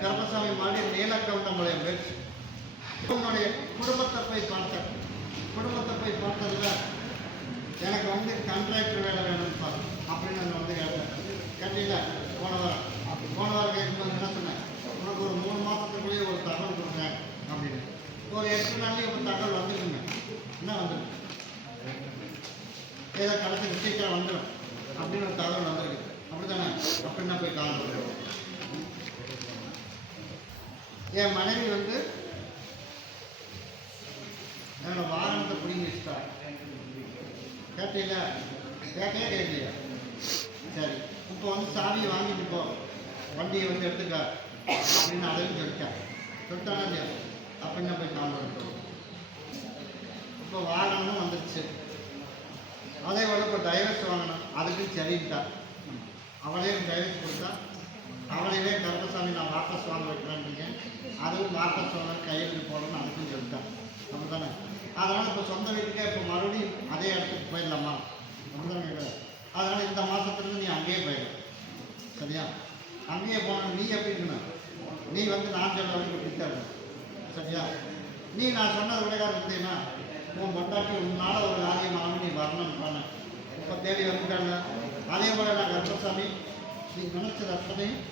கருப்பசாமி மாடி நீலக்கவுண்டம்பாளையம் பேர் உன்னுடைய குடும்பத்தை போய் பார்த்தேன். குடும்பத்தை போய் பார்த்ததுல எனக்கு வந்து கான்ட்ராக்டர் வேலை வேணும்னு பாரு அப்படின்னு நான் வந்து கேட்டேன் கட்டியில் போன வாரம். அப்படி போன வாரம் கேட்கும்போது என்ன சொன்னேன்? உனக்கு ஒரு மூணு மாதத்துக்குள்ளேயே ஒரு தகவல் கொடுங்க அப்படின்னு. ஒரு எட்டு நாள்லேயே ஒரு தகவல் வந்துருக்குங்க என்ன வந்துருக்கு? ஏதோ கடைசி சீக்கிரம் வந்துடும் அப்படின்னு ஒரு தகவல் வந்திருக்கு. அப்படி தானே அப்படின்னா போய் காணும் என் மனைவி வந்து என்னோட வாகனத்தை பிடிங்கி வச்சுட்டா. கேட்டீங்களா? கேட்கவே கேட்கலையா சரி இப்போ வந்து சாவியை வாங்கிட்டு போ. வண்டியை வந்து எடுத்துக்க. அப்படின்னு அதையும் சொல்லிட்டேன். சொல்லிட்டானா இல்லையா? அப்போ என்ன போய் காணும் இப்போ? வாகனமும் வந்துடுச்சு அதே போல் இப்போ டைவர்ஸ் வாங்கினோம். அதுக்கும் சரின்ட்டா. அவளே டைவர்ஸ் கொடுத்தா அவளையே கருப்பசாமி நான் வாபஸ் வாங்க வைக்கிறேன்றீங்க அதுவும் வாபஸ் வாங்க கையெழுத்து போடணும்னு அதுக்கும் சொல்லிட்டேன் நம்ம தானே அதனால் இப்போ சொந்த வீட்டுக்கே இப்போ மறுபடியும் அதே இடத்துக்கு போயிடலாமா? நம்ம தானே கேட்குறேன் அதனால் இந்த மாதத்துலேருந்து நீ அங்கேயே போயிடும் சரியா? அங்கேயே போன நீ எப்படி இருக்கணும்? நீ வந்து நான் சொல்ல வரைக்கும் பிடிக்காது சரியா? நீ நான் சொன்னது விடையாக இருந்தீங்கன்னா உன் பொண்டாட்டி உன்னால் ஒரு காரியம் நீ நீ வரணும்னு இப்போ தேடி வந்துட்டாங்க. அதே போல் நான் கர்ப்பசாமி நீ நினச்ச அத்தனையும்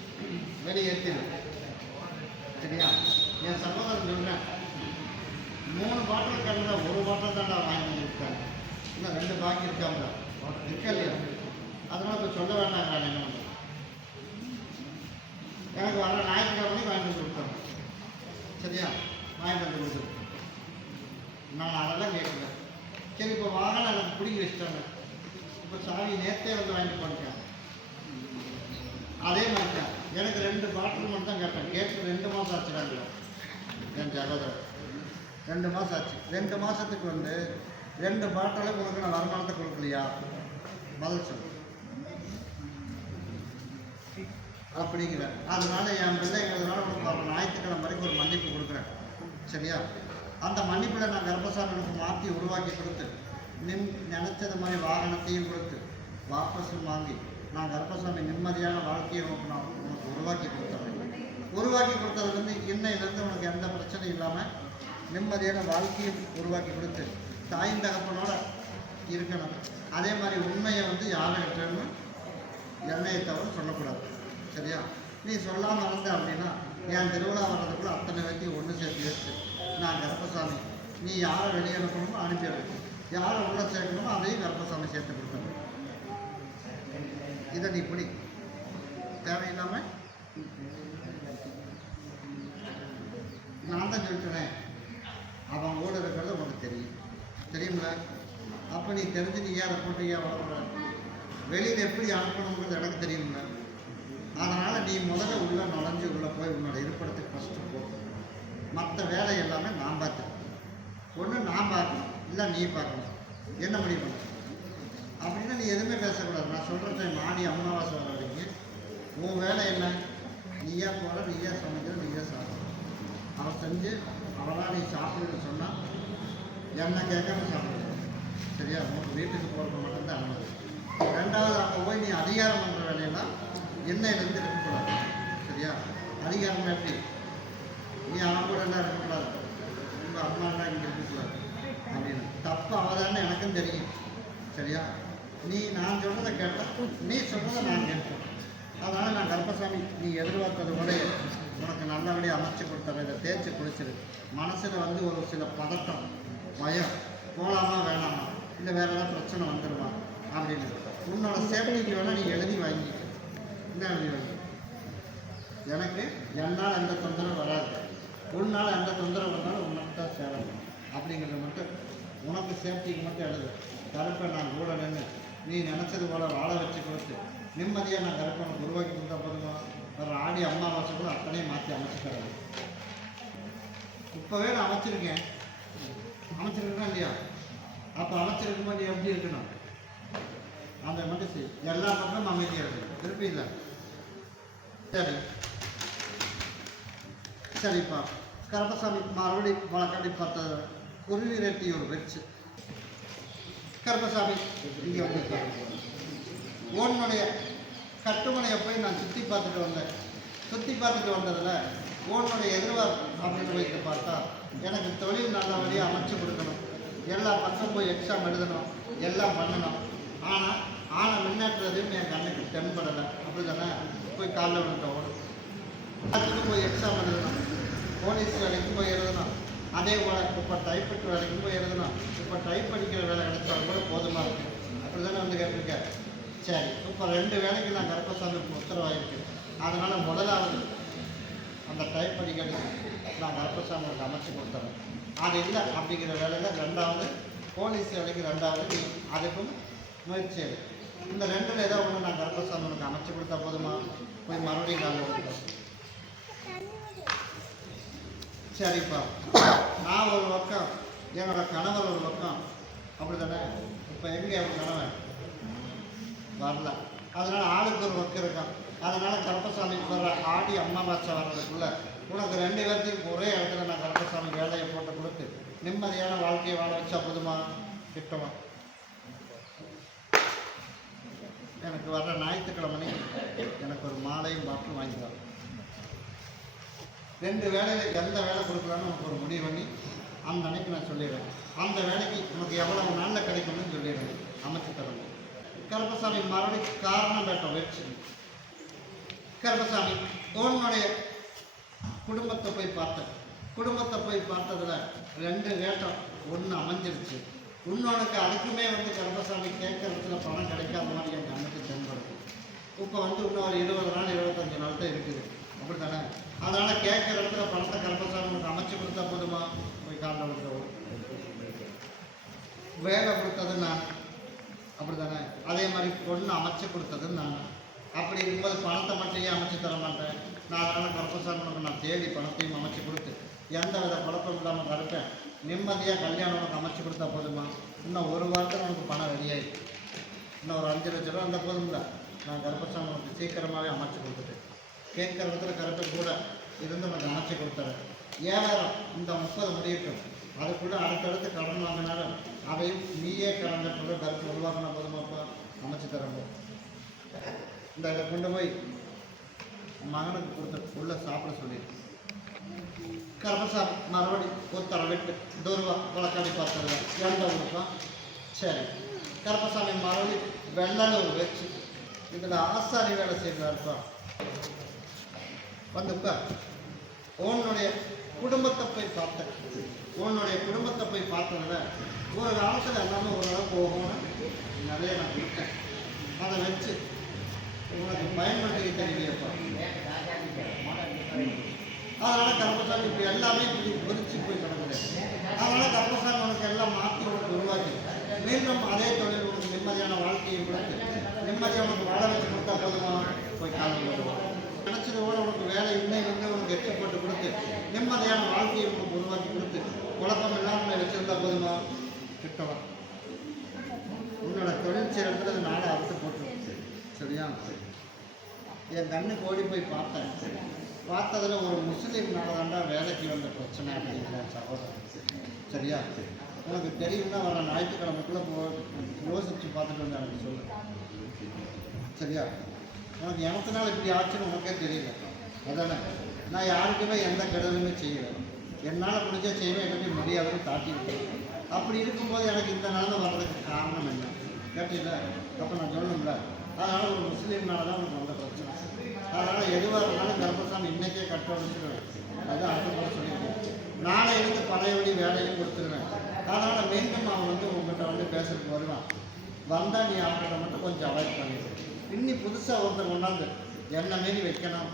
வெளியேற்றிடு. சரியா? என் சகோதரன் சொல்கிறேன் மூணு பாட்டில் கண்டா ஒரு பாட்டில் தாண்டா வாங்கி இருக்காங்க இன்னும் ரெண்டு பாக்கி இருக்காங்க இருக்க இல்லையா? அதனால் இப்போ சொல்ல வேண்டாம் நான் என்ன பண்ணுறேன் எனக்கு வர ஞாயிற்றுக்கிழமை வாங்கி வந்து கொடுத்தாங்க சரியா? வாங்கிட்டு வந்து கொடுத்துருக்கேன் நான் அதெல்லாம் கேட்குறேன் சரி இப்போ வாகனம் எனக்கு பிடிக்க வச்சுட்டாங்க இப்போ சாமி நேர்த்தே வந்து வாங்கிட்டு போட்டேன் அதே மாதிரி தான். எனக்கு ரெண்டு பாட்டில் மட்டும் தான் கேட்டேன் கேட்டு ரெண்டு மாதம் ஆச்சுடாங்க என் சகோதரர் ரெண்டு மாதம் ஆச்சு. ரெண்டு மாதத்துக்கு வந்து ரெண்டு பாட்டில் உங்களுக்கு நான் வருமானத்தை கொடுக்கலையா? பதில் சொல்லு. அப்படிங்கிற. அதனால என் பிள்ளைங்கிறதுனால உனக்கு வர ஞாயிற்றுக்கிழமை வரைக்கும் ஒரு மன்னிப்பு கொடுக்குறேன். சரியா? அந்த மன்னிப்பில் நான் கர்ப்பசாமி மாற்றி உருவாக்கி கொடுத்து நிம் நினச்சது மாதிரி வாகனத்தையும் கொடுத்து வாபஸும் வாங்கி நான் கர்ப்பசாமி நிம்மதியான வாழ்க்கையை உனக்கு உருவாக்கி உனக்கு உருவாக்கி கொடுத்தது உருவாக்கி கொடுத்ததுலேருந்து இன்னையிலேருந்து உனக்கு எந்த பிரச்சனையும் இல்லாமல் நிம்மதியான வாழ்க்கையும் உருவாக்கி கொடுத்து தாய் தகப்பனோட இருக்கணும். அதே மாதிரி உண்மையை வந்து யாரும் எண்ணெயை தவிர சொல்லக்கூடாது. சரியா? நீ சொல்லாமல் இருந்த அப்படின்னா என் திருவிழா வர்றதுக்குள்ள அத்தனை பேர்த்தையும் ஒன்று சேர்த்து வச்சு நான் கர்ப்பசாமி. நீ யாரை வெளியே அனுப்பணுமோ அனுப்பிடுறேன் யாரை உள்ள சேர்க்கணுமோ அதையும் கர்ப்பசாமி சேர்த்து கொடுக்கணும். இதை நீ பிடி. தேவையில்லாமல் நான் தான் சொல்லிட்டேன் அவன் கூட இருக்கிறது உனக்கு தெரியும். தெரியுங்களா அப்போ நீ தெரிஞ்சு நீ ஏன் அதை போட்டு ஏன் வளர்க்குற வெளியில் எப்படி அனுப்பணுங்கிறது எனக்கு தெரியுங்களா அதனால் நீ முதல்ல உள்ளே நுழைஞ்சு உள்ளே போய் உன்னோட இருப்பிடத்துக்கு ஃபஸ்ட்டு போ. மற்ற வேலை எல்லாமே நான் பார்த்தேன் ஒன்று நான் பார்க்கணும். இல்லை நீ பார்க்கணும். என்ன முடிவு பண்ண? அப்படின்னா நீ எதுவுமே பேசக்கூடாது. நான் சொல்கிறத மாடி அமாவாசை வர உன் வேலை என்ன? நீயா போகிற நீயா சமைக்கிற? நீயா சாப்பிட்ற? அவன் செஞ்சு அவனா நீ சாப்பிடுன்னு சொன்னால் என்ன கேட்காம சாப்பிடுவோம் சரியா? உன் வீட்டுக்கு போகிறது மட்டும்தான் அனுமதி. ரெண்டாவது அங்கே போய் நீ அதிகாரம் பண்ணுற வேலையெல்லாம் என்னையிலேருந்து இருக்கக்கூடாது சரியா? அதிகாரம் எப்படி? நீ அவன் கூட என்ன இருக்கக்கூடாது. உங்கள் அம்மா எல்லாம் இங்கே இருக்கக்கூடாது. அப்படின்னு. தப்பு அவதான்னு எனக்கும் தெரியும். சரியா? நீ நான் சொல்கிறத கேட்டால் நீ சொல்கிறத நான் கேட்பேன். அதனால் நான் கர்ப்பசாமி நீ எதிர்பார்த்தது கூட உனக்கு நல்லபடியாக அமைச்சு கொடுத்துறேன் இதை தேய்ச்சி குளிச்சிரு. மனசில் வந்து ஒரு சில பதட்டம் பயம் போகலாமா வேணாமா. இல்லை வேறு ஏதாவது பிரச்சனை வந்துடுமா அப்படின்னு. உன்னோட சேஃப்டிக்கு வேணால் நீ எழுதி வாங்கிக்க என்ன எழுதி வாங்கி எனக்கு என்னால் எந்த தொந்தரவும் வராது. உன்னால் எந்த தொந்தரவு வந்தாலும் உனக்கு தான் சேவை அப்படிங்கிறத மட்டும் உனக்கு சேஃப்டிக்கு மட்டும் எழுது. கருப்பை நான் கூட நின்று நீ நினச்சது போல வாழ வச்சு கொடுத்து நிம்மதியாக நான் கருப்பை உருவாக்கி கொடுத்தா போதுமா? ஆடி கூட அத்தனையும் மாற்றி அமைச்சுக்கிறேன் இப்போவே நான் அமைச்சிருக்கேன். அமைச்சிருக்கேன் இல்லையா? அப்போ அமைச்சிருக்கும் போது எப்படி இருக்கணும்? அந்த மட்டும் எல்லா பக்கமும் அமைதியாக இருக்கணும். திருப்பி இல்லை. சரி. சரிப்பா. கருப்பசாமி மறுபடியும் வழக்காடி பார்த்த குருவி ரெட்டி ஒரு வெச்சு. கருப்பசாமி இங்கே வந்து உன்னுடைய கட்டுமனையை போய் நான் சுற்றி பார்த்துட்டு வந்தேன். சுற்றி பார்த்துட்டு வந்ததில் உன்னுடைய எதிர்பார்ப்பு அப்படின்னு வைத்து பார்த்தா எனக்கு தொழில் நல்ல வழியாக அமைச்சு கொடுக்கணும். எல்லா பக்கம் போய் எக்ஸாம் எழுதணும் எல்லாம் பண்ணணும். ஆனால் ஆனால் முன்னேற்றதும் என் கண்ணுக்கு தென்படலை. அப்படி தானே போய் காலைல விழுந்த ஓடும் எல்லாத்துக்கும் போய் எக்ஸாம் எழுதணும். போலீஸ் வேலைக்கு போய் எழுதணும். அதே போல் இப்போ டைப்பிட்டு வேலைக்கு போய் எழுதணும். இப்போ டைப் படிக்கிற வேலை கிடைச்சாலும் கூட போதுமாக இருக்குது அப்படி தானே வந்து கேட்டிருக்கேன் சரி இப்போ ரெண்டு வேலைக்கு நான் கருப்பசாமி உத்தரவாயிருக்கு. அதனால் முதலாவது அந்த டைப் படிக்கிறது நான் கருப்பசாமிக்கு அமைச்சு கொடுத்துறேன் அது இல்லை அப்படிங்கிற வேலையில் ரெண்டாவது போலீஸ் வேலைக்கு ரெண்டாவது நீ அதுக்கும் முயற்சி எடு. இந்த ரெண்டில் ஏதோ ஒன்று நான் கருப்பசாமி உனக்கு அமைச்சு கொடுத்தா போதுமா? போய் மறுபடியும் கால் கொடுத்தேன் சரிப்பா. நான் ஒரு பக்கம் என்னோட கணவர் ஒரு பக்கம். அப்படி தானே இப்போ எங்கே அவன் கணவன்? வரல. அதனால் ஆளுக்கு ஒரு பக்கம் இருக்கான். அதனால் கருப்பசாமிக்கு வர்ற ஆடி அம்மாவாசை வர்றதுக்குள்ள உனக்கு ரெண்டு பேர்த்தையும் ஒரே இடத்துல நான் கருப்பசாமி வேலையை போட்டு கொடுத்து நிம்மதியான வாழ்க்கையை வாழ வச்சா போதுமா? திட்டமா எனக்கு வர்ற ஞாயிற்றுக்கிழமை எனக்கு ஒரு மாலையும் பாட்டிலும் வாங்கி தரணும் ரெண்டு வேலையில் எந்த வேலை கொடுக்கலான்னு உனக்கு ஒரு முடிவு பண்ணி அந்த அன்னைக்கு நான் சொல்லிடுறேன். அந்த வேலைக்கு உனக்கு எவ்வளவு நாளில் கிடைக்கும்னு சொல்லிடுறேன். அமைச்சு தரணும் கருப்பசாமி மறுபடியும் காரணம் பேட்டம் வச்சு கருப்பசாமி உன்னுடைய குடும்பத்தை போய் பார்த்தேன் குடும்பத்தை போய் பார்த்ததுல ரெண்டு வேட்டம் ஒன்று அமைஞ்சிருச்சு. இன்னொன்றுக்கு அதுக்குமே வந்து கருப்பசாமி கேட்கறதுல பணம் கிடைக்காத மாதிரி என் கண்ணுக்கு தென்படுது. இப்போ வந்து இன்னும் ஒரு இருபது நாள் இருபத்தஞ்சு நாள் தான் இருக்குது. அப்படி தானே அதனால் கேட்குற இடத்துல பணத்தை கருப்பசாமி உனக்கு அமைச்சு கொடுத்தா போதுமா? போய் காலில் விழுந்தவர் வேலை கொடுத்தது நான் அப்படி தானே அதே மாதிரி பொண்ணு அமைச்சு கொடுத்தது நான் அப்படி இருக்கும்போது பணத்தை மட்டும் ஏன் அமைச்சு தர மாட்டேன்? நான் அதனால் கருப்பசாமி உனக்கு நான் தேடி பணத்தையும் அமைச்சு கொடுத்து எந்த வித குழப்பம் இல்லாமல் கருப்பேன் நிம்மதியாக கல்யாணம் உனக்கு அமைச்சு கொடுத்தா போதுமா? இன்னும் ஒரு வாரத்தில் உனக்கு பணம் ரெடியாகி இன்னும் ஒரு அஞ்சு லட்ச ரூபா அந்த போதும்ல நான் கருப்பசாமி உனக்கு சீக்கிரமாகவே அமைச்சு கொடுத்துட்டேன். கேட்குற விதத்தில் கருப்பை கூட இருந்து உனக்கு அமைச்சு கொடுத்துறேன். ஏழாயிரம் இந்த முப்பது முடியட்டும். அதுக்குள்ளே அடுத்தடுத்து கடன் வாங்கினாலும் அதையும் நீயே கடன் கட்டுற கருத்து உருவாக்கின போதுமாப்பா? அமைச்சு தரணும் இந்த இதை கொண்டு போய் மகனுக்கு கொடுத்த உள்ள சாப்பிட சொல்லி. கரபசா மறுபடி ஒருத்தரை விட்டு தூர்வா வழக்காடி பார்த்தது எந்த ஊருக்கும் சரி. கரப்பசாமி மறுபடி வெள்ளலூர் வச்சு இதில் ஆசாரி வேலை செய்கிறாருப்பா வந்து உன்னுடைய குடும்பத்தை போய் பார்த்தேன். உன்னுடைய குடும்பத்தை போய் பார்த்ததுல ஒரு காலத்தில் எல்லாமே ஓரளவுக்கு போகணும் நிறைய நான் விட்டேன். அதை வச்சு உங்களுக்கு பயன்படுத்தி தெரியலையப்பா அதனால கர்மசாமி இப்போ எல்லாமே இப்படி விரிச்சு போய் கிடக்குது. அதனால கர்மசாமி உனக்கு எல்லாம் மாற்றி உனக்கு உருவாக்கி மீண்டும் அதே தொழில் உனக்கு நிம்மதியான வாழ்க்கையை கொடுத்து நிம்மதியாக உனக்கு வாழ வச்சு கொடுத்தா போதுமா? போய் காலம் வருவோம் நினச்சது கூட உனக்கு வேலை இன்னும் இன்னும் உனக்கு எச்ச போட்டு கொடுத்து நிம்மதியான வாழ்க்கையை உனக்கு உருவாக்கி கொடுத்து குழப்பம் இல்லாமல் வச்சிருந்தா போதுமா? கிட்டவா உன்னோட தொழில் செய்கிற இடத்துல அது நாளை அறுத்து போட்டுரும் சரியா? என் கண்ணு ஓடி போய் பார்த்தேன். பார்த்ததில் ஒரு முஸ்லீம் நாளதாண்டா வேலைக்கு வந்த பிரச்சனை அப்படிங்கிற சகோதரன். சரியா? உனக்கு தெரியும்னா வர ஞாயிற்றுக்கிழமைக்குள்ளே போ யோசிச்சு பார்த்துட்டு வந்து எனக்கு சொல்லு. சரியா? உனக்கு எனத்தினால இப்படி ஆச்சுன்னு உனக்கே தெரியல. அதானே? நான் யாருக்குமே எந்த கெடுதலுமே செய்யலை. என்னால் முடிஞ்ச செய்வேன் எனக்கு முடியாதுன்னு தாட்டி அப்படி இருக்கும்போது எனக்கு இந்த நிலைமை வர்றதுக்கு காரணம் என்ன? கேட்டீங்களா? அப்போ நான் சொல்லணும்ல. அதனால் ஒரு முஸ்லீம்னால தான் உனக்கு வந்த பிரச்சனை. அதனால் எதுவாக இருந்தாலும் கர்ப்பசாமி இன்னைக்கே கட்ட வச்சுருவேன் அதான் அடுத்த சொல்லியிருக்கேன் நாளை இருந்து பழையபடி வேலையும் கொடுத்துருவேன். அதனால் மீண்டும் அவன் வந்து உங்கள்கிட்ட வந்து பேசுறதுக்கு வருவான். வந்தால் நீ அவங்ககிட்ட மட்டும் கொஞ்சம் அவாய்ட் பண்ணிடு. இன்னி புதுசாக ஒருத்தர் கொண்டாந்து என்ன மாரி வைக்கணும்.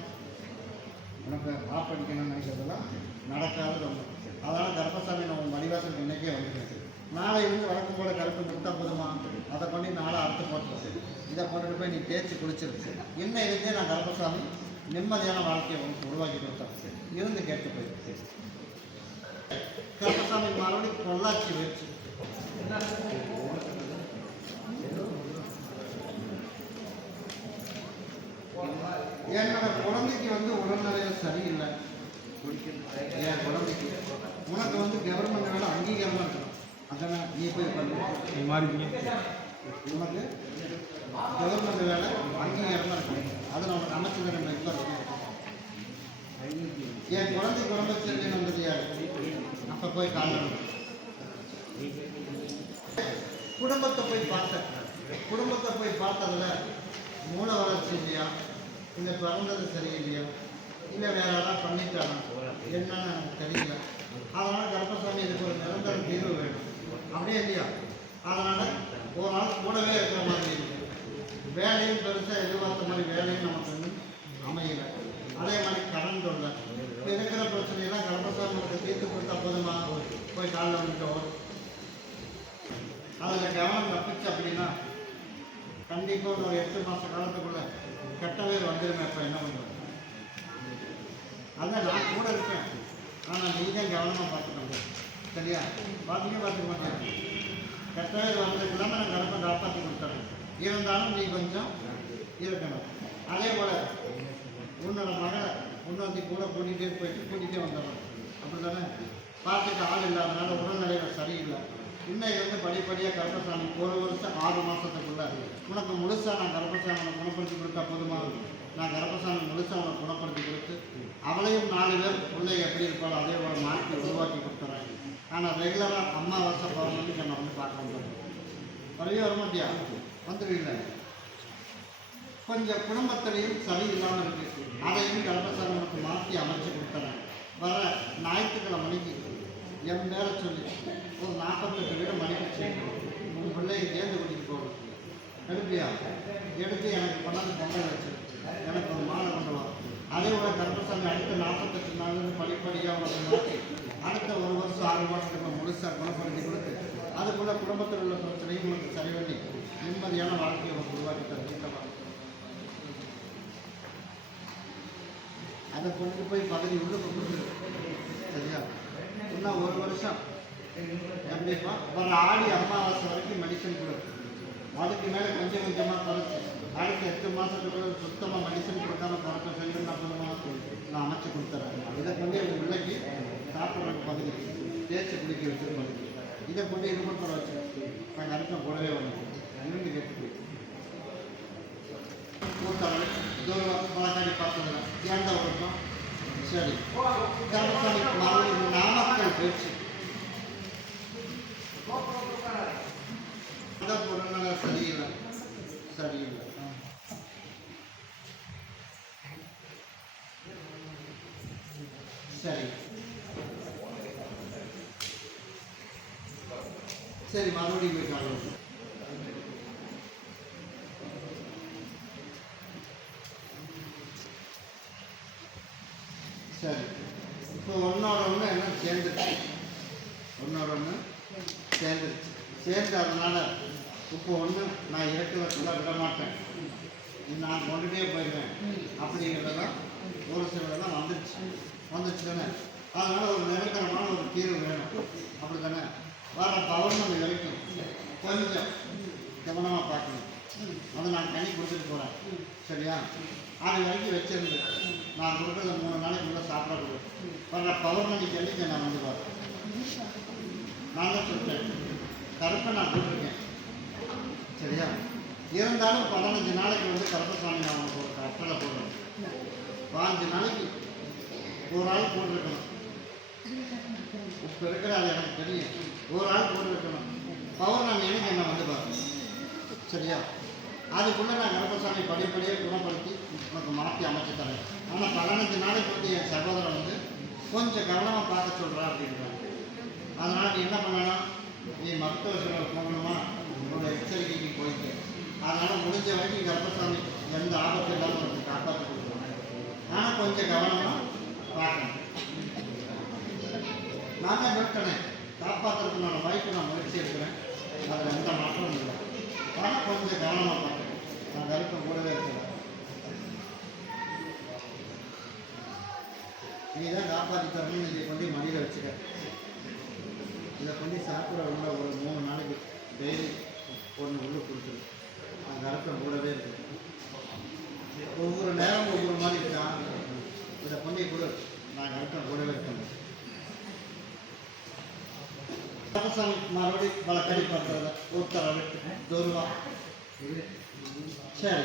உனக்கு ஆப்படிக்கணும்னு நினைக்கிறதெல்லாம் நடக்காது ரொம்ப. அதனால் கர்ப்பசாமி நான் மணிவாசன் மடிவாசலுக்கு இன்னைக்கே வந்துட்டேன். நாளை இருந்து வழக்கம் போல கருப்பு கொடுத்தா போதுமா? அதை பண்ணி நாளை அடுத்து போட்டு இதை போட்டுட்டு போய் நீ தேய்ச்சி குளிச்சிருக்கு இன்னும் இருந்தே நான் கர்ப்பசாமி நிம்மதியான வாழ்க்கையை உனக்கு உருவாக்கி கொடுத்தேன். இருந்து கேட்டு போயிருக்கு கர்ப்பசாமி மறுபடியும் பொள்ளாச்சி வச்சு என்னோட குழந்தைக்கு வந்து உடல்நிலை சரியில்லை. என் குழந்தைக்கு. உனக்கு வந்து கவர்மெண்ட் வேலை அங்கீகாரமாக இருக்கணும். அதானே நீ போய் பண்ணு மாறிங்க உனக்கு கவர்மெண்ட் வேலை அங்கீகாரமாக இருக்கணும் அதை நம்ம உனக்கு அமைச்சு தரேன் இப்போ என் குழந்தை குடும்ப செல்வி வந்தது யாரு அப்போ போய் காணணும் குடும்பத்தை போய் பார்த்தேன் குடும்பத்தை போய் பார்த்ததுல மூல வளர்ச்சி இல்லையா இல்லை பிறந்தது சரியில்லையா இல்லை வேற யாராவது பண்ணிட்டானா என்னன்னு எனக்கு தெரியல அதனால் கருப்பசாமி இதுக்கு ஒரு நிரந்தர தீர்வு வேணும் அப்படியே இல்லையா அதனால் ஒரு நாள் கூடவே இருக்கிற மாதிரி வேலையும் பெருசாக எதிர்பார்த்த மாதிரி வேலையும் நமக்கு வந்து அமையல. அதே மாதிரி கடன் தொல்லை. இப்போ இருக்கிற பிரச்சனையெல்லாம் கர்ப்பசாமி நமக்கு தீர்த்து கொடுத்தா போதுமா? போய் காலில் வந்துட்டோம் அதில் கவனம் தப்பிச்சு அப்படின்னா கண்டிப்பாக ஒரு எட்டு மாத காலத்துக்குள்ள கெட்டவே வந்துருமே இப்போ என்ன பண்ணுறது? அதான் நான் கூட இருக்கேன். ஆனால் நீங்கள் கவனமாக பார்த்துக்கணும். சரியா? பார்த்துக்க பார்த்துக்க மாட்டேன் கெட்டவே வந்ததுக்கெல்லாம் நான் கருப்பை காப்பாற்றி கொடுத்துறேன். இருந்தாலும் நீ கொஞ்சம் இருக்கணும். அதே போல் உன்னோட மகளை முன்னோத்தி கூட கூட்டிகிட்டே போயிட்டு கூட்டிகிட்டே வந்துடுறேன் அப்படி தானே பார்த்துக்க ஆள் இல்லாதனால உடல்நிலைகள் சரியில்லை. இன்னும் இருந்து படிப்படியாக கர்ப்பசாமி ஒரு வருஷம் ஆறு மாதத்துக்குள்ளே உனக்கு முழுசாக நான் கர்ப்பசாமியை குணப்படுத்தி கொடுத்தா போதுமா? நான் கர்ப்பசாமி முழுசாக அவனை குணப்படுத்தி கொடுத்து அவளையும் நாலு பேர் பிள்ளை எப்படி இருப்பாளோ அதே போல் மாற்றி உருவாக்கி கொடுத்துறேன். ஆனால் ரெகுலராக அம்மாவாசை பௌர்ணமிக்கு என்னை வந்து பார்க்க முடியும் வரவே வர மாட்டியா? வந்துடுவீங்களா கொஞ்சம் குடும்பத்திலையும் சரி இல்லாமல் இருக்கு. அதையும் கர்ப்பசாமி மாற்றி அமைச்சு கொடுத்தேன். வர ஞாயிற்றுக்கிழமை மணிக்கு என் பேரை சொல்லி ஒரு நாற்பத்தெட்டு வீடு மணிக்கு செய்யணும் உன் பிள்ளையை சேர்ந்து கூட்டிகிட்டு போகணும் எடுப்பியா எடுத்து எனக்கு பண்ணது பொங்கல் வச்சு. எனக்கு ஒரு மாலை கொண்டு வரும் அதே போல் கர்ப்பசாமி அடுத்த நாற்பத்தெட்டு நாள் படிப்படியாக உனக்கு மாற்றி அடுத்த ஒரு வருஷம் ஆறு மாதத்துக்கு முழுசாக குணப்படுத்தி கொடுத்து அதுக்குள்ளே குடும்பத்தில் உள்ள பிரச்சனையும் உனக்கு சரி பண்ணி நிம்மதியான வாழ்க்கையை உனக்கு உருவாக்கி தர வீட்டை அதை கொண்டு போய் பதவி உள்ள கொண்டு சரியா? இன்னும் ஒரு வருஷம். கண்டிப்பா. வர ஆடி அமாவாசை வரைக்கும் மெடிசன் கொடுக்கும் அதுக்கு மேலே கொஞ்சம் கொஞ்சமாக குறைச்சி. அடுத்த எட்டு மாதத்துக்குள்ள சுத்தமாக மெடிசன் கொடுக்காம குறைக்க சொல்லி நான் நான் அமைச்சு கொடுத்துறேன். இதை கொண்டு எங்கள் பிள்ளைக்கு சாப்பிட்ற பகுதி தேய்ச்சி குடிக்க வச்சு இதை கொண்டு இது மட்டும் வச்சு. நாங்கள் அடுத்த கூடவே வந்து இன்னும் கெட்டு போய் கூட்டம் தூரம் மலக்காடி பார்த்ததுல ஏன்டா வருஷம் சரி. கருப்பணி மறுபடியும் நாமக்கல் பேச்சு அந்த பொருள்னால சரியில்லை சரியில்லை ஆ. சரி சரி மறுபடியும் போய் காணும் சரி. இப்போ ஒன்னோட ஒன்று என்ன சேர்ந்துருச்சு? ஒன்னோட ஒன்று சேர்ந்துருச்சு. சேர்ந்ததுனால இப்போ ஒன்று நான் இருக்கிறதுல விட மாட்டேன். நான் கொண்டுட்டே போயிடுவேன். அப்படிங்கிறதெல்லாம் ஒரு சிலதெல்லாம் வந்துருச்சு. வந்துச்சு தானே? அதனால் ஒரு நிரந்தரமான ஒரு தீர்வு வேணும். அப்படி தானே வர நம்ம வரைக்கும் கொஞ்சம் கவனமாக பார்க்கணும். அதை நான் கனி கொடுத்துட்டு போகிறேன் சரியா? அது வரைக்கும் வச்சிருந்து நான் கொடுக்குறது மூணு நாளைக்கு முன்னே சாப்பிடக்கூடாது வர பௌர்ணமி கண்டிக்கு நான் வந்து பார்ப்பேன் நான் தான் சொல்லிட்டேன். கருப்பை நான் போட்டிருக்கேன். சரியா? இருந்தாலும் பதினஞ்சு நாளைக்கு வந்து கருப்பசாமி நான் உனக்கு ஒரு கட்டளை போடுறேன். பாஞ்சு நாளைக்கு ஒரு ஆள் போட்டிருக்கணும். இப்போ இருக்கிற அது எனக்கு தெரியும். ஒரு ஆள் போட்டிருக்கணும். பௌர்ணமி எனக்கு என்ன வந்து பார்க்கணும் சரியா? அதுக்குள்ளே நான் கருப்பசாமி படிப்படியாக குணப்படுத்தி உனக்கு மாற்றி அமைச்சு தரேன். ஆனால் பதினஞ்சு நாளைக்கு வந்து என் சகோதரன் வந்து கொஞ்சம் கவனமாக பார்க்க சொல்கிறா அப்படின்றாங்க அதனால் நீ என்ன பண்ணணும் நீ மருத்துவ செலவு போகணுமா உன்னோட எச்சரிக்கைக்கு போயிட்டு அதனால் முடிஞ்ச வரைக்கும் கர்ப்பசாமி எந்த ஆபத்து இல்லாமல் உனக்கு காப்பாற்றி கொடுக்கணும் ஆனால் கொஞ்சம் கவனமாக பார்க்கணும். நான் தான் நிறுத்தினேன். நான் வாய்ப்பு நான் முயற்சி எடுக்கிறேன். அதில் எந்த மாற்றமும் இல்லை. ஆனால் கொஞ்சம் கவனமாக பார்க்கணும். நான் கருத்தை கூடவே இருக்கிறேன் நீ தான் காப்பாற்றி தரணும் இதை கொண்டு மடியில் வச்சுக்க. இதை கொண்டு சாப்பிட உள்ள ஒரு மூணு நாளைக்கு டெய்லி ஒன்று உள்ள கொடுத்துரு. அந்த அர்த்தம் கூடவே இருக்கு ஒவ்வொரு நேரம் ஒவ்வொரு மாதிரி இருக்கான் இதை கொண்டு கொடு. நான் கருப்பம் கூடவே இருக்கேன். மறுபடி மறுபடியும் வழக்கடி பண்ணுறத உத்தரவு தூர்வா சரி.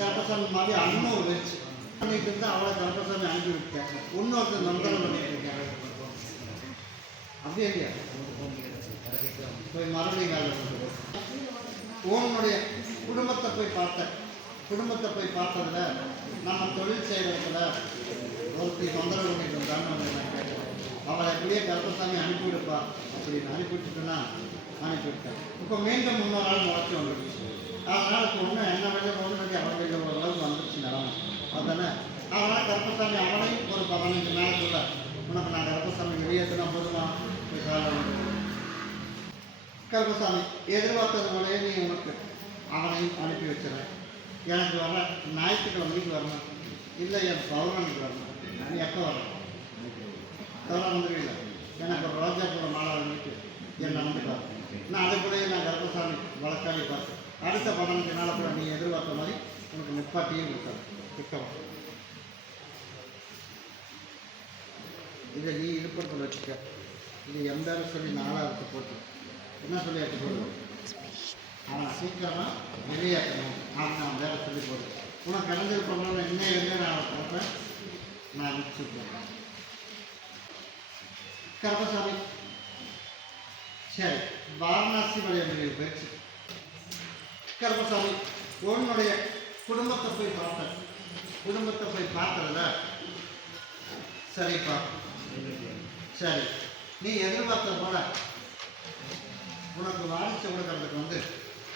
கருப்பசாமி மாதிரி அன்னூர் வச்சு பண்ணிட்டு இருந்தா அவளை கருப்பசாமி அனுப்பி விட்டேன். இன்னொருத்தர் நந்தனம் பண்ணிட்டு இருக்கேன். அப்படியே இல்லையா? போய் மறுபடியும் வேலை உன்னுடைய குடும்பத்தை போய் பார்த்தேன் குடும்பத்தை போய் பார்த்ததுல நம்ம தொழில் செய்கிறதுல ஒருத்தி தொந்தரவு பண்ணிட்டு இருந்தான்னு வந்து நான் அவளை எப்படியே கருப்பசாமி அனுப்பிவிடுப்பா அப்படின்னு அனுப்பிவிட்டுட்டுன்னா அனுப்பிவிட்டேன் இப்போ மீண்டும் முன்னொரு நாள் முளைச்சி வந்துடுச்சு அதனால் இப்போ என்ன வெளியே ஒன்று அவன் வெளியே ஓரளவுக்கு வந்துருச்சு நிலமை. அதுதானே அதனால் கருப்பசாமி அவனையும் ஒரு பதினஞ்சு நாளுக்குள்ள உனக்கு நான் கருப்பசாமி வெளியேற்றினா போதுமா? கருப்பசாமி எதிர்பார்த்தது போலயே நீ உனக்கு அவனையும் அனுப்பி வச்சிடறேன் எனக்கு வர ஞாயிற்றுக்கிழமைக்கு வரணும். இல்லை என் பௌர்ணமிக்கு வரணும். நீ எப்போ வர? அதெல்லாம் வந்துடுவீங்க எனக்கு ஒரு ரோஜா கூட மாலை வந்துட்டு என்னை வந்து பாரு நான் அதுக்குள்ளேயே நான் கருப்பசாமி வழக்காளி பார்த்தேன் அடுத்த பதினஞ்சு நாளை கூட நீ எதிர்பார்த்த மாதிரி உனக்கு நிப்பாட்டியும் கொடுத்தாரு திட்டம். இதை நீ இருப்பத்தில் வச்சுக்க. இது எந்த சொல்லி நாளாக இருக்க போட்டு. என்ன சொல்லி எடுத்து போடுவோம் ஆனால் சீக்கிரமாக வெளியேற்றணும். நான் நான் வேலை சொல்லி போடுவேன் உனக்கு இறந்துருப்போம்னா இன்னையிலேருந்து நான் அவனை பார்ப்பேன் நான் அனுப்பிச்சுட்றேன் கர்மசாமி சரி. வாரணாசி வழியாக போயிடுச்சு. கருப்பசாமி உன்னுடைய குடும்பத்தை போய் பார்த்தேன். குடும்பத்தை போய் பார்த்ததுல சரிப்பா. சரி நீ எதிர்பார்த்த போல உனக்கு வாரிசு கொடுக்கறதுக்கு வந்து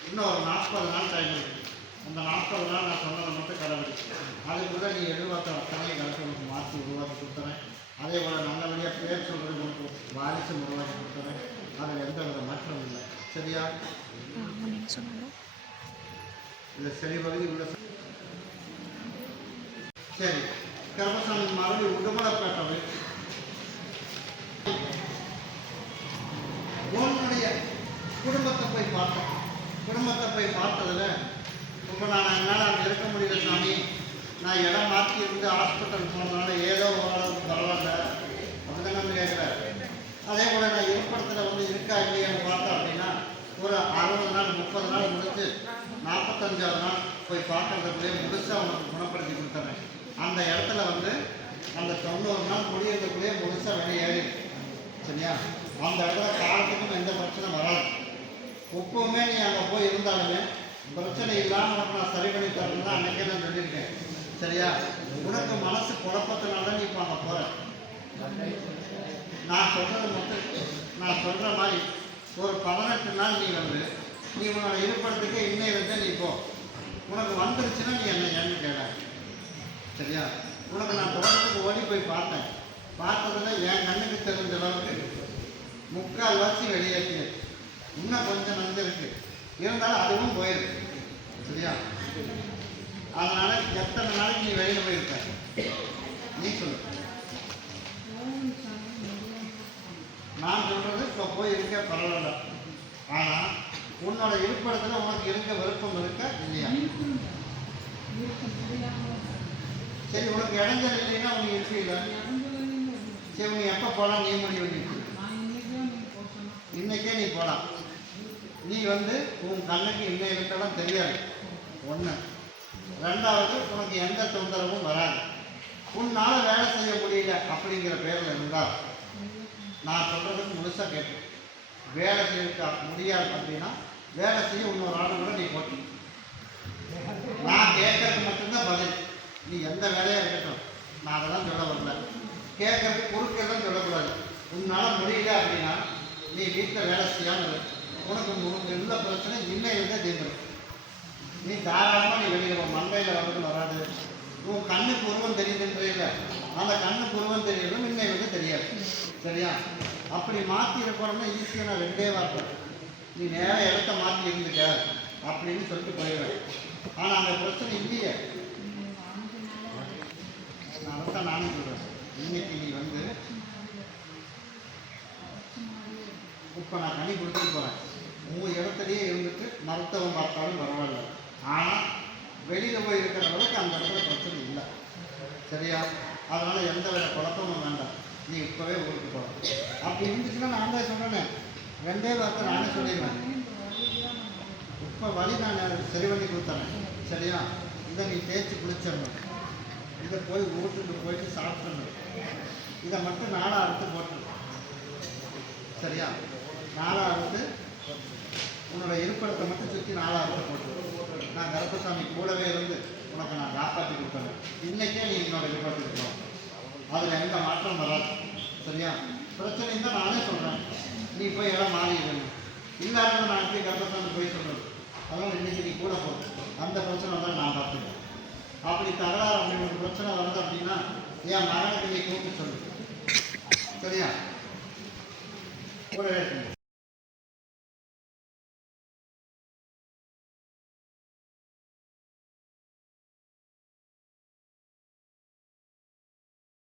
இன்னும் ஒரு நாற்பது நாள் டைம் இருக்கு. அந்த நாற்பது நாள் நான் சொன்னதை மட்டும் கடைபிடிச்சு. அதுக்குள்ள நீ எதிர்பார்த்த அத்தனை கணக்கு உனக்கு மாற்றி உருவாக்கி கொடுத்துறேன். அதே போல் நல்லபடியாக பேர் சொல்கிறது உனக்கு வாரிசு உருவாக்கி கொடுத்துறேன். அதில் எந்த வித மாற்றம் இல்லை. சரியா? இந்த நீங்கள் சரி பகுதி உள்ள சரி. கருமசாமி மறுபடியும் உடுமலைப்பேட்டை. உன்னுடைய குடும்பத்தை போய் பார்த்தோம். குடும்பத்தை போய் பார்த்ததுல இப்போ நான் என்னால் அங்கே இருக்க முடியல சாமி. நான் இடம் மாற்றி இருந்து ஹாஸ்பிட்டல் போனதுனால ஏதோ ஓரளவுக்கு பரவாயில்ல. அப்படிதான் நம்ம கேட்குறாரு அதே போல் நான் இருப்பிடத்தில் வந்து இருக்கா இல்லையான்னு பார்த்தேன் ஒரு அறுபது நாள் முப்பது நாள் முடிஞ்சு நாற்பத்தஞ்சாவது நாள் போய் பார்க்கறதுக்குள்ளேயே முழுசாக உனக்கு குணப்படுத்தி கொடுத்துறேன். அந்த இடத்துல வந்து அந்த தொண்ணூறு நாள் முடியறதுக்குள்ளேயே முழுசாக வெளியேறி சரியா? அந்த இடத்துல காலத்துக்கும் எந்த பிரச்சனை வராது. எப்பவுமே நீ அங்கே போய் இருந்தாலுமே பிரச்சனை இல்லாமல் உனக்கு நான் சரி பண்ணி தரணும் தான் நான் சொல்லியிருக்கேன். சரியா? உனக்கு மனசு குழப்பத்தினால நீ இப்போ அங்கே போகிற நான் சொல்கிறது மட்டும் நான் சொல்கிற மாதிரி ஒரு பதினெட்டு நாள் நீ வந்து நீ உன்னோட இருப்பிடத்துக்கு இன்னையிலிருந்து நீ போ. உனக்கு வந்துருச்சுன்னா நீ என்ன ஏன்னு கேள. சரியா? உனக்கு நான் தோட்டத்துக்கு ஓடி போய் பார்த்தேன். பார்த்ததுல என் கண்ணுக்கு தெரிஞ்ச அளவுக்கு முக்கால் வாசி வெளியேற்றினது இன்னும் கொஞ்சம் நஞ்சு இருக்கு. இருந்தாலும் அதுவும் போயிருக்கு. சரியா? அதனால எத்தனை நாளைக்கு நீ வெளியில் போயிருக்க நீ சொல்லு நான் சொல்றது இப்போ போய் இருக்க பரவாயில்ல ஆனால் உன்னோட உனக்கு இருக்க விருப்பம் இருக்க? இல்லையா? சரி உனக்கு இடைஞ்சல் இல்லைன்னா உனக்கு இல்லை சரி உனக்கு எப்போ போகலாம் நீ முடிவு பண்ணிட்டு இன்னைக்கே நீ போகலாம் நீ வந்து உன் கண்ணுக்கு இன்னும் இருக்கலாம் தெரியாது. ஒன்று ரெண்டாவது உனக்கு எந்த தொந்தரவும் வராது. உன்னால் வேலை செய்ய முடியல அப்படிங்கிற பேரில் இருந்தால் நான் சொல்கிறதுக்கு முழுசாக கேட்டேன் வேலை செய்ய முடியாது அப்படின்னா வேலை செய்ய இன்னொரு ஆள் கூட நீ போட்டி. நான் கேட்கறது மட்டும்தான் பதில். நீ எந்த வேலையாக இருக்கட்டும் நான் அதெல்லாம் சொல்ல வரல. கேட்கறது குறுக்கெல்லாம் சொல்லக்கூடாது. உன்னால் முடியல அப்படின்னா நீ வீட்டில் வேலை செய்யாமல் உனக்கு உனக்கு இருந்த பிரச்சனை இன்னும் இருந்தால் தீர்ந்துடும் நீ தாராளமாக நீ வெளியில் மண்டையில் வந்து வராது. உன் கண்ணுக்கு உருவம் தெரியுதுன்றீங்க அந்த கண்ணுக்கு உருவம் தெரியணும் இன்னை வந்து தெரியாது. சரியா? அப்படி மாற்றி இருக்கணும்னா ஈஸியாக நான் ரெண்டே வார்த்தை. நீ நேராக இடத்த மாற்றி இருந்துக்க அப்படின்னு சொல்லிட்டு போயிடுவேன். ஆனால் அந்த பிரச்சனை இல்லையே. நான் அதைத்தான் நானும் சொல்கிறேன் இன்னைக்கு நீ வந்து இப்போ நான் கனி கொடுத்துட்டு போகிறேன் உங்கள் இடத்துலையே இருந்துட்டு மருத்துவம் பார்த்தாலும் பரவாயில்ல. ஆனால் வெளியில் போய் இருக்கிற அளவுக்கு அந்த இடத்துல பிரச்சனை இல்லை. சரியா? அதனால் எந்த வித குழப்பமும் வேண்டாம். நீ இப்போவே ஊருக்கு போகலாம் அப்படி இருந்துச்சுன்னா நான் தான் சொன்னேன். ரெண்டே வார்த்தை நானே சொல்லிடுவேன் இப்போ வழி நான் சரி பண்ணி கொடுத்தேன் சரியா? இதை நீ தேய்ச்சி குளிச்சிடணும். இதை போய் வீட்டுக்கு போயிட்டு சாப்பிடணும். இதை மட்டும் நாளாக அறுத்து போட்டு சரியா? நாளாக அறுத்து உன்னோட இருப்பிடத்தை மட்டும் சுற்றி நாளாக அறுத்து போட்டுரு நான் கருப்பசாமி கூடவே இருந்து உனக்கு நான் காப்பாற்றி கொடுத்தேன். இன்றைக்கே நீ என்னோட இருப்பிடத்துக்கு போகணும் அதில் எந்த மாற்றம் வராது. சரியா? பிரச்சனை தான் நானே சொல்கிறேன் நீ போய் எல்லாம் மாறிடணும் இல்லாமல் நான் போய் கர்ப்பசாமி போய் சொன்னது அதனால் இன்னைக்கு நீ கூட போகும் அந்த பிரச்சனை தான் நான் பார்த்துக்கிறேன். அப்படி தகராறு அப்படின்னு ஒரு பிரச்சனை வருது அப்படின்னா என் மரணத்தை நீ கூப்பிட்டு சொல்லு. சரியா? கூட